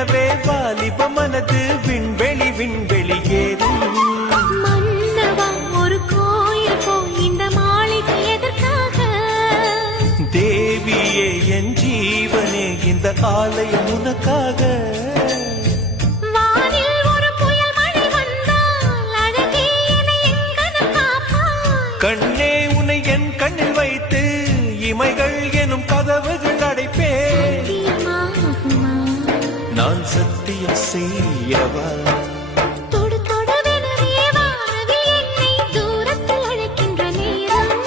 எனவே வாலிப மனது விண்வெளி விண்வெளி ஏறும். மன்னவா ஒரு கோயில் போய் இந்த மாளிகை எதற்காக? தேவியே என் ஜீவனே இந்த ஆலயம் உனக்காக. வானில் ஒரு புயல் மழை வந்தால் அழகே என்னை எங்கனம் காப்பாய். கண்ணே உன்னை என் கண்ணில் வைத்து இமைகள் எனும் கதவுகள் அடைப்பேன். சத்தியமாகுமா? நான் சத்தியம் செய்யவா? தொடு தொடுவெனவே வானவில் என்னை தூரத்தில் அழைக்கின்ற நேரம்.